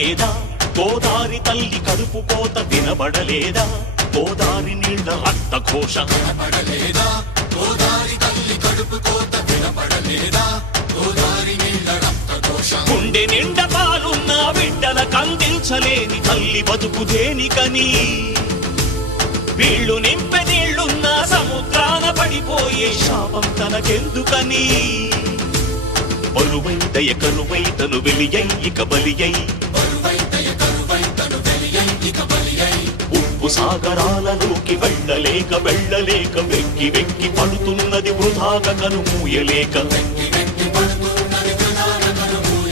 వినబడలేదా గోదారి తల్లి కడుపు కోత వినబడలేదా గోదారి నీళ్ల రక్త ఘోష వినబడలేదా గోదారి తల్లి కడుపు కోత వినబడలేదా గోదారి నీళ్ల రక్త ఘోష గుండె నిండా పాలున్న బిడ్డల కందించలేని తల్లి బతుకు దేనికని వీళ్ళు నింపె నీళ్లున్న సముద్రాన పడిపోయే శాపం తనకెందుకని బలువై దయ కరువై తను వెలియై ఇక బలియై ఉప్పు సాగరాలలోకి వెళ్ళలేక వెళ్ళలేక వెక్కి వెక్కి పడుతున్నది వృధాగా కను మూయలేక